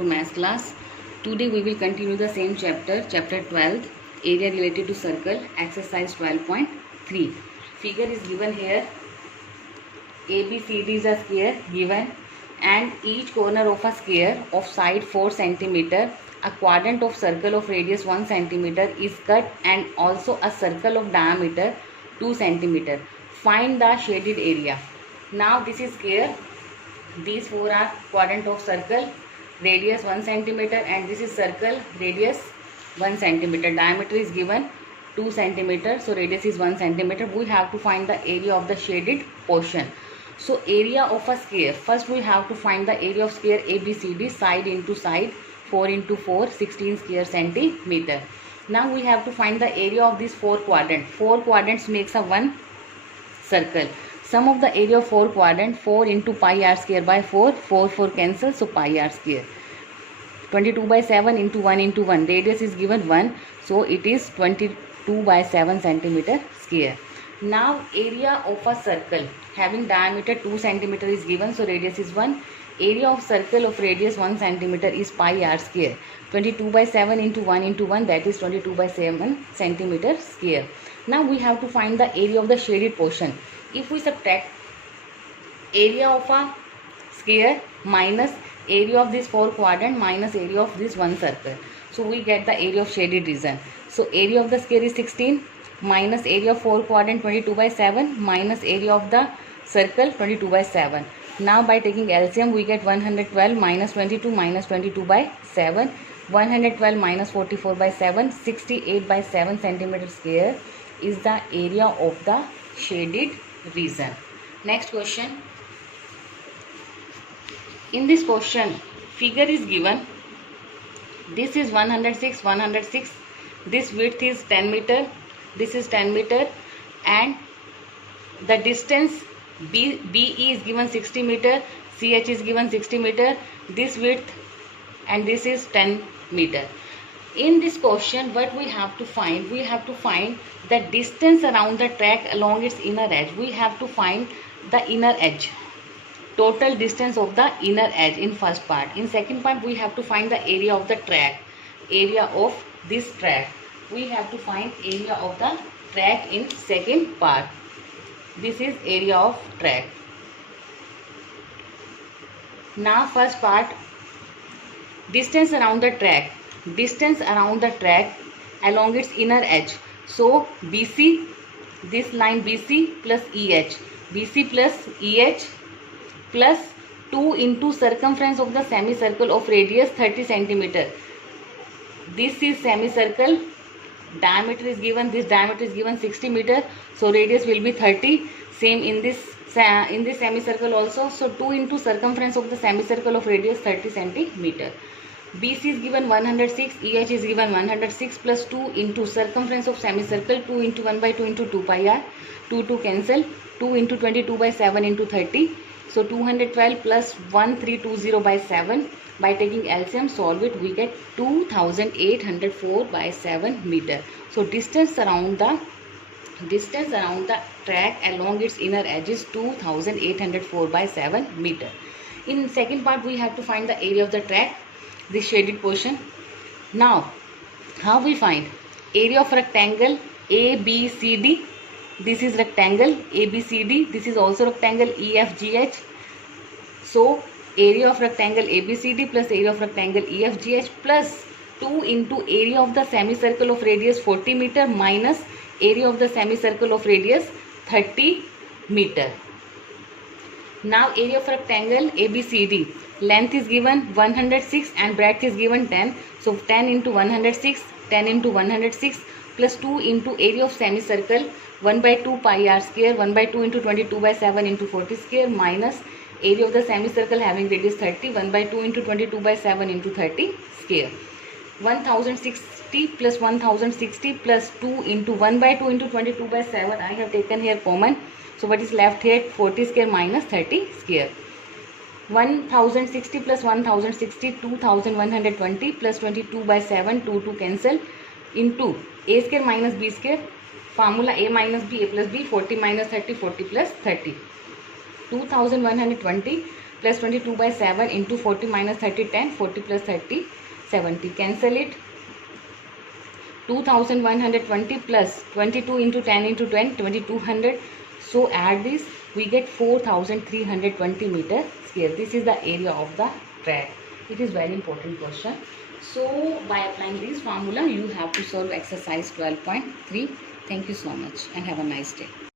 to math class. Today we will continue the same chapter, chapter 12, area related to circle, exercise 12.3. Figure is given here. ABCD is a square given, and each corner of a square of side 4 cm, a quadrant of circle of radius 1 cm is cut, and also a circle of diameter 2 cm. Find the shaded area. Now this is square. These four are quadrant of circle, radius 1 cm, and this is circle, radius 1 cm. Diameter is given 2 cm, so radius is 1 cm. We have to find the area of the shaded portion. So area of a square. First we have to find the area of square ABCD, side into side, 4 into 4, 16 square centimeter. Now we have to find the area of these four quadrants. Four quadrants makes a one circle. Sum of the area of 4 quadrant, 4 into pi r square by 4, 4 cancel, so pi r square. 22 by 7 into 1 into 1, radius is given 1, so it is 22 by 7 centimeter square. Now area of a circle having diameter 2 centimeter is given, so radius is 1. Area of circle of radius 1 centimeter is pi r square. 22 by 7 into 1 into 1, that is 22 by 7 centimeter square. Now we have to find the area of the shaded portion. If we subtract area of a square minus area of this 4 quadrant minus area of this one circle, so we get the area of shaded region. So area of the square is 16 minus area of 4 quadrant 22 by 7 minus area of the circle 22 by 7. Now by taking LCM we get 112 minus 22 minus 22 by 7, 112 minus 44 by 7, 68 by 7 centimeter square is the area of the shaded region. Next question. In this question, figure is given. This is 106, 106. This width is 10 meter. This is 10 meter, and the distance BE is given 60 meter. CH is given 60 meter. This width and this is 10 meter. In this question, what we have to find? We have to find the distance around the track along its inner edge. We have to find the inner edge. Total distance of the inner edge in first part. In second part, we have to find the area of the track. Area of this track. We have to find area of the track in second part. This is area of track. Now first part, distance around the track. Distance around the track along its inner edge. So BC, this line BC plus EH. BC plus EH plus 2 into circumference of the semicircle of radius 30 centimeter. This is semicircle. Diameter is given. This diameter is given 60 meter. So radius will be 30. Same in this semicircle also. So 2 into circumference of the semicircle of radius 30 centimeter. BC is given 106, EH is given 106 plus 2 into circumference of semicircle, 2 into 1 by 2 into 2 pi r, 2 cancel, 2 into 22 by 7 into 30. So 212 plus 1320 by 7. By taking LCM, solve it, we get 2804 by 7 meter. So distance around the track along its inner edge is 2804 by 7 meter. In second part, we have to find the area of the track, this shaded portion. Now, how we find area of rectangle ABCD? This is rectangle ABCD. This is also rectangle EFGH. So area of rectangle ABCD plus area of rectangle EFGH plus 2 into area of the semicircle of radius 40 meter minus area of the semicircle of radius 30 meter. Now area of rectangle ABCD. Length is given 106 and breadth is given 10. So 10 into 106, 10 into 106 plus 2 into area of semicircle 1 by 2 pi r square, 1 by 2 into 22 by 7 into 40 square minus area of the semicircle having radius 30, 1 by 2 into 22 by 7 into 30 square. 1060 plus 1060 plus 2 into 1 by 2 into 22 by 7. I have taken here common. So what is left here? 40 square minus 30 square. 1060 plus 1060, 2120 plus 22 by 7, 2 cancel into a square minus b square. Formula a minus b, a plus b, 40 minus 30, 40 plus 30. 2120 plus 22 by 7 into 40 minus 30 10, 40 plus 30 70. Cancel it. 2120 plus 22 into 10 into 20 2200. So add this, we get 4320 meter square. This is the area of the track. It is very important question. So by applying this formula you have to solve exercise 12.3. Thank you so much and have a nice day.